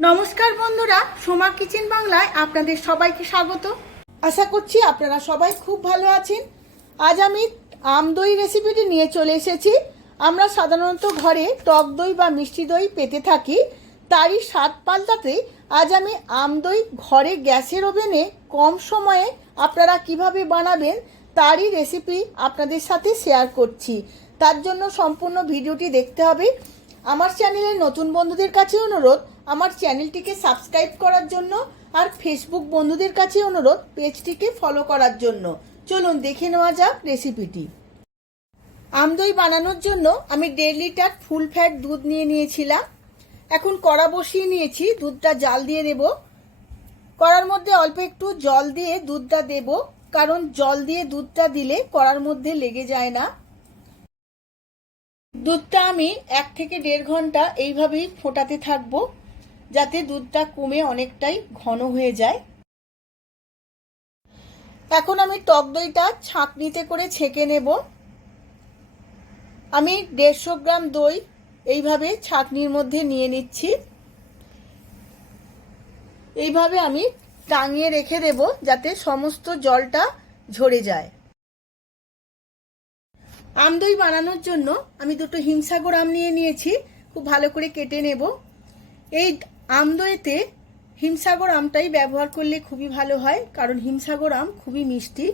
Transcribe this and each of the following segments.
নমস্কার বন্ধুরা, সোমা কিচেন বাংলায় আপনাদের সবাইকে স্বাগত। আশা করছি আপনারা সবাই খুব ভালো আছেন। আজ আমি আম দই রেসিপিটি নিয়ে চলে এসেছি। আমরা সাধারণত ঘরে টক দই বা মিষ্টি দই পেতে থাকি, তারই স্বাদ পাল্টাতে আজ আমি আম দই ঘরে গ্যাসের ওভেনে কম সময়ে আপনারা কিভাবে বানাবেন তারই রেসিপি আপনাদের সাথে শেয়ার করছি। তার জন্য সম্পূর্ণ ভিডিওটি দেখতে হবে। আমার চ্যানেলের নতুন বন্ধুদের কাছে অনুরোধ আমার চ্যানেলটিকে সাবস্ক্রাইব করার জন্য, আর ফেসবুক বন্ধুদের কাছে অনুরোধ পেজটিকে ফলো করার জন্য। চলুন দেখে নেওয়া যাক রেসিপিটি। আমদই বানানোর জন্য আমি 1.5 লিটার ফুল ফ্যাট দুধ নিয়েছিলাম। এখন কড়া বসিয়ে নিয়েছি, দুধটা জাল দিয়ে দেব। কড়ার মধ্যে অল্প একটু জল দিয়ে দুধটা দেব, কারণ জল দিয়ে দুধটা দিলে কড়ার মধ্যে লেগে যায় না। দুধটা আমি 1 থেকে 1.5 ঘন্টা এইভাবেই ফোটাতে থাকবো, যাতে দুধটা কমে অনেকটাই ঘন হয়ে যায়। এখন আমি টক দইটা ছাঁকনিতে করে ছেঁকে নেব। আমি 150 গ্রাম দই এইভাবে ছাঁকনির মধ্যে নিয়ে নিচ্ছি। এইভাবে আমি টাঙিয়ে রেখে দেব, যাতে সমস্ত জলটা ঝরে যায়। আম দই বানানোর জন্য আমি 2টো হিমসাগর আম নিয়েছি, খুব ভালো করে কেটে নেব। এই আম দইতে হিমসাগর আমটাই ব্যবহার করলে খুবই ভালো হয়, কারণ হিমসাগর আম খুবই মিষ্টি।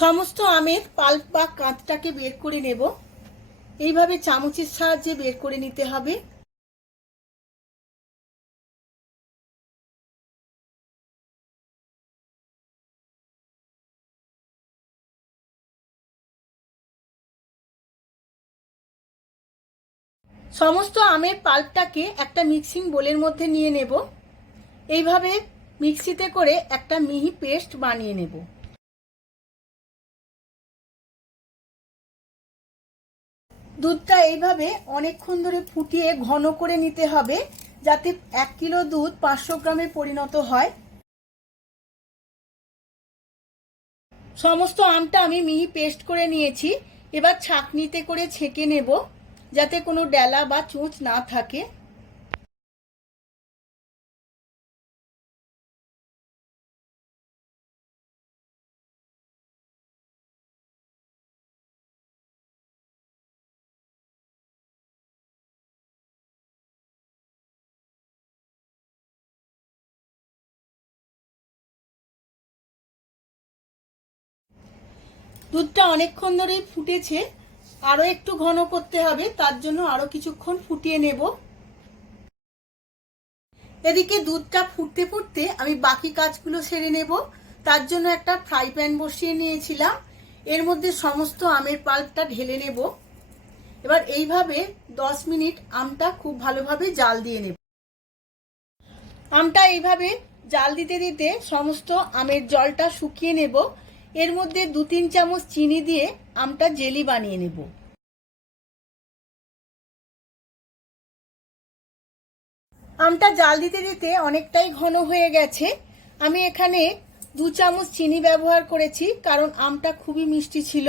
সমস্ত আমের পাল্প বা কাঁচটাকে বের করে নেব। এইভাবে চামচের সাহায্যে বের করে নিতে হবে। সমস্ত আমের পাল্পটাকে একটা মিক্সিং বোলের মধ্যে নিয়ে নেব। এইভাবে মিক্সিতে করে একটা মিহি পেস্ট বানিয়ে নেব। দুধটা এইভাবে অনেকক্ষণ ধরে ফুটিয়ে ঘন করে নিতে হবে, যাতে 1 কিলো দুধ 500 গ্রামে পরিণত হয়। সমস্ত আমটা আমি মিহি পেস্ট করে নিয়েছি। এবার ছাঁকনিতে করে ছেঁকে নেব, যাতে কোনো ডেলা বা চোঁচ না থাকে। দুধটা অনেকক্ষণ ধরেই ফুটেছে, আরো একটু ঘন করতে হবে, তার জন্য আরো কিছুক্ষণ ফুটিয়ে নেব। এদিকে দুধটা ফুটতে ফুটতে আমি বাকি কাজগুলো সেরে নেব। তার জন্য একটা ফ্রাই প্যান বসিয়ে নিয়েছিলাম, এর মধ্যে সমস্ত আমের পাল্পটা ঢেলে নেব। এবার এইভাবে 10 মিনিট আমটা খুব ভালোভাবে জাল দিয়ে নেব। আমটা এইভাবে জাল দিতে দিতে সমস্ত আমের জলটা শুকিয়ে নেব। এর মধ্যে 2-3 চামচ চিনি দিয়ে আমটা জেলি বানিয়ে নেব। আমটা জাল দিতে দিতে অনেকটাই ঘন হয়ে গেছে। আমি এখানে 2 চামচ চিনি ব্যবহার করেছি, কারণ আমটা খুবই মিষ্টি ছিল।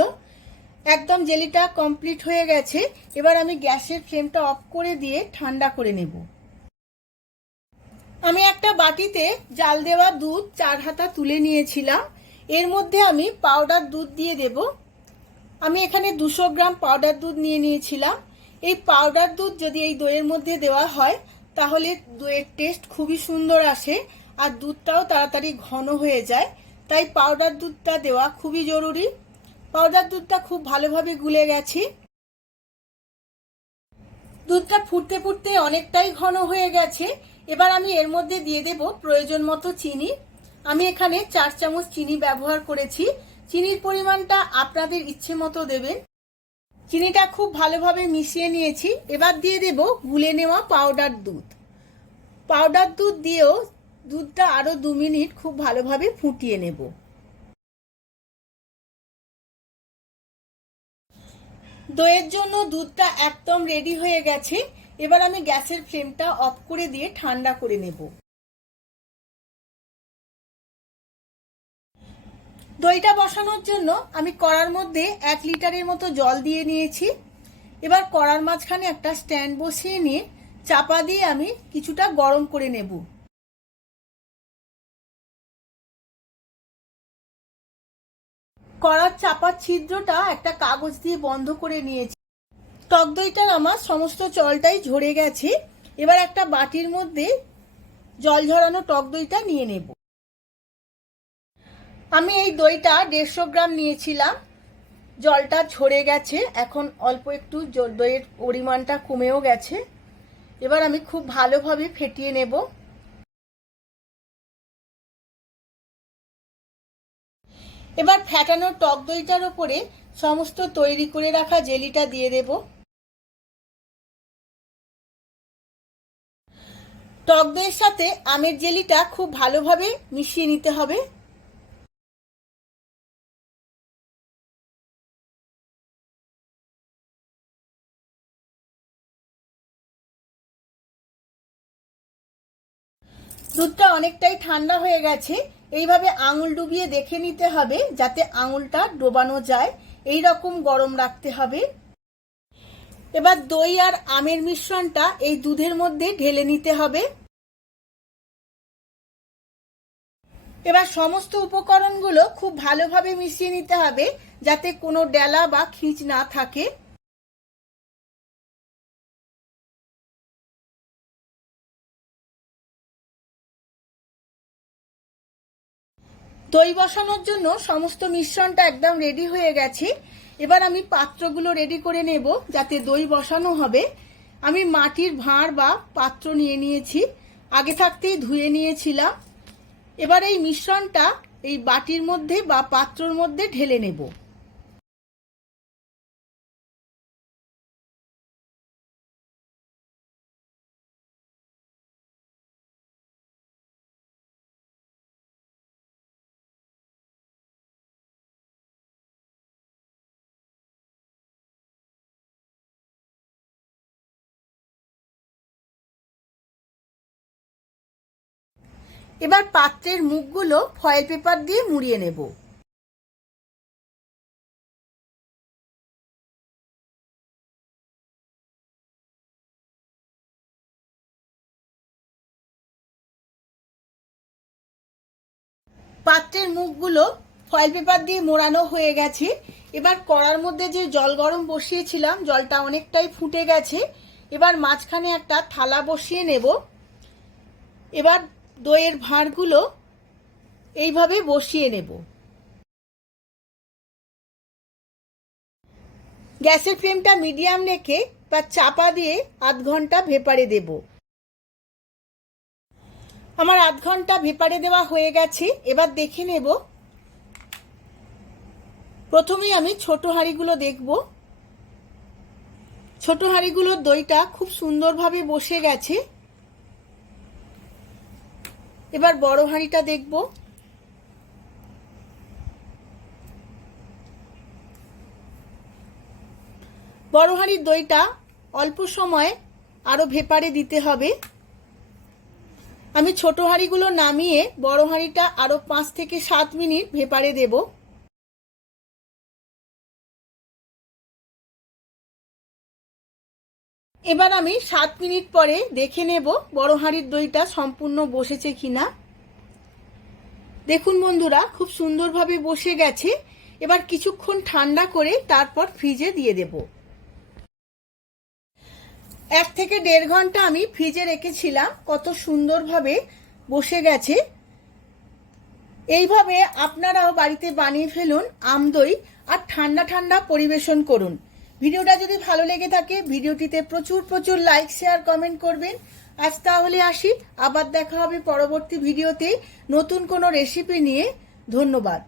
একদম জেলিটা কমপ্লিট হয়ে গেছে। এবার আমি গ্যাসের ফ্লেমটা অফ করে দিয়ে ঠান্ডা করে নেব। আমি একটা বাটিতে জাল দেওয়া দুধ 4 হাতা তুলে নিয়েছিলাম। এর মধ্যে আমি পাউডার দুধ দিয়ে দেব। আমি এখানে 200 গ্রাম পাউডার দুধ নিয়েছিলাম। এই পাউডার দুধ যদি এই দইয়ের মধ্যে দেওয়া হয়, তাহলে দইয়ের টেস্ট খুবই সুন্দর আসে, আর দুধটাও তাড়াতাড়ি ঘন হয়ে যায়। তাই পাউডার দুধটা দেওয়া খুবই জরুরি। পাউডার দুধটা খুব ভালোভাবে গুলে গেছে। দুধটা ফুটতে ফুটতে অনেকটাই ঘন হয়ে গেছে। এবার আমি এর মধ্যে দিয়ে দেব প্রয়োজন মতো চিনি। আমি এখানে 4 চামচ চিনি ব্যবহার করেছি। চিনির পরিমাণটা আপনাদের ইচ্ছে মতো দেবেন। চিনিটা খুব ভালোভাবে মিশিয়ে নিয়েছি। এবার দিয়ে দেব গুলে নেওয়া পাউডার দুধ। পাউডার দুধ দিয়েও দুধটা আরো 2 মিনিট খুব ভালোভাবে ফুটিয়ে নেব। দইয়ের জন্য দুধটা একদম রেডি হয়ে গেছে। এবার আমি গ্যাসের ফ্লেমটা অফ করে দিয়ে ঠান্ডা করে নেব। দইটা বসানোর জন্য আমি কড়ার মধ্যে 1 লিটারের মতো জল দিয়ে নিয়েছি। এবার কড়ার মাঝখানে একটা স্ট্যান্ড বসিয়ে নিয়ে চাপা দিয়ে আমি কিছুটা গরম করে নেব। কড়ার চাপার ছিদ্রটা একটা কাগজ দিয়ে বন্ধ করে নিয়েছি। টক দইটার আমার সমস্ত জলটাই ঝরে গেছে। এবার একটা বাটির মধ্যে জল ঝরানো টক দইটা নিয়ে নেব। আমি এই দইটা 150 গ্রাম নিয়েছিলাম। জলটা ঝরে গেছে, এখন অল্প একটু দইয়ের পরিমাণটা কমেও গেছে। এবার আমি খুব ভালোভাবে ফেটিয়ে নেব। এবার ফেটানো টক দইটার উপরে সমস্ত তৈরি করে রাখা জেলিটা দিয়ে দেব। টক দইয়ের সাথে আমের জেলিটা খুব ভালোভাবে মিশিয়ে নিতে হবে। দুধটা অনেকটাই ঠান্ডা হয়ে গেছে। এইভাবে আঙুল ডুবিয়ে দেখে নিতে হবে যাতে আঙুলটা ডোবানো যায়, এই রকম গরম রাখতে হবে। এবার দই আর আমের মিশ্রণটা এই দুধের মধ্যে ঢেলে নিতে হবে। এবার সমস্ত উপকরণগুলো খুব ভালোভাবে মিশিয়ে নিতে হবে যাতে কোনো ডেলা বা খিঁচ না থাকে। দই বসানোর জন্য সমস্ত মিশ্রণটা একদম রেডি হয়ে গেছে। এবার আমি পাত্রগুলো রেডি করে নেব যাতে দই বসানো হবে। আমি মাটির ভাঁড় বা পাত্র নিয়ে নিয়েছি, আগে থাকতেই ধুয়ে নিয়েছিলাম। এবার এই মিশ্রণটা এই বাটির মধ্যে বা পাত্রর মধ্যে ঢেলে নেব। এবার পাত্রের মুখগুলো ফয়েল পেপার দিয়ে মুড়িয়ে নেব। পাত্রের মুখগুলো ফয়েল পেপার দিয়ে মোড়ানো হয়ে গেছে। এবার কড়ার মধ্যে যে জল গরম বসিয়েছিলাম, জলটা অনেকটাই ফুটে গেছে। এবার মাঝখানে একটা থালা বসিয়ে নেব। এবার দইয়ের ভাঁড়গুলো এইভাবে বসিয়ে নেব। গ্যাসের ফ্লেমটা মিডিয়াম রেখে বা চাপা দিয়ে আধ ঘন্টা ভেপারে দেব। আমার আধ ঘন্টা ভেপারে দেওয়া হয়ে গেছে। এবার দেখে নেব। প্রথমেই আমি ছোট হাঁড়িগুলো দেখব। ছোট হাঁড়িগুলোর দইটা খুব সুন্দরভাবে বসে গেছে। এবার বড় হাঁড়িটা দেখব। বড় হাঁড়ির দইটা অল্প সময় আরো ভেপারে দিতে হবে। আমি ছোট হাঁড়িগুলো নামিয়ে বড় হাঁড়িটা আরো 5 থেকে 7 মিনিট ভেপারে দেব। এবার আমি 7 মিনিট পরে দেখে নেব বড় হাঁড়ির দইটা সম্পূর্ণ বসেছে কিনা। দেখুন বন্ধুরা, খুব সুন্দরভাবে বসে গেছে। এবার কিছুক্ষণ ঠান্ডা করে তারপর ফ্রিজে দিয়ে দেব। 1 থেকে 1.5 ঘন্টা আমি ফ্রিজে রেখেছিলাম, কত সুন্দরভাবে বসে গেছে। এইভাবে আপনারাও বাড়িতে বানিয়ে ফেলুন আম দই আর ঠান্ডা ঠান্ডা পরিবেশন করুন। ভিডিওটা যদি ভালো লেগে থাকে ভিডিওটিতে প্রচুর প্রচুর লাইক শেয়ার কমেন্ট করবেন। আজ তাহলে আসি, আবার দেখা হবে পরবর্তী ভিডিওতে নতুন কোনো রেসিপি নিয়ে। ধন্যবাদ।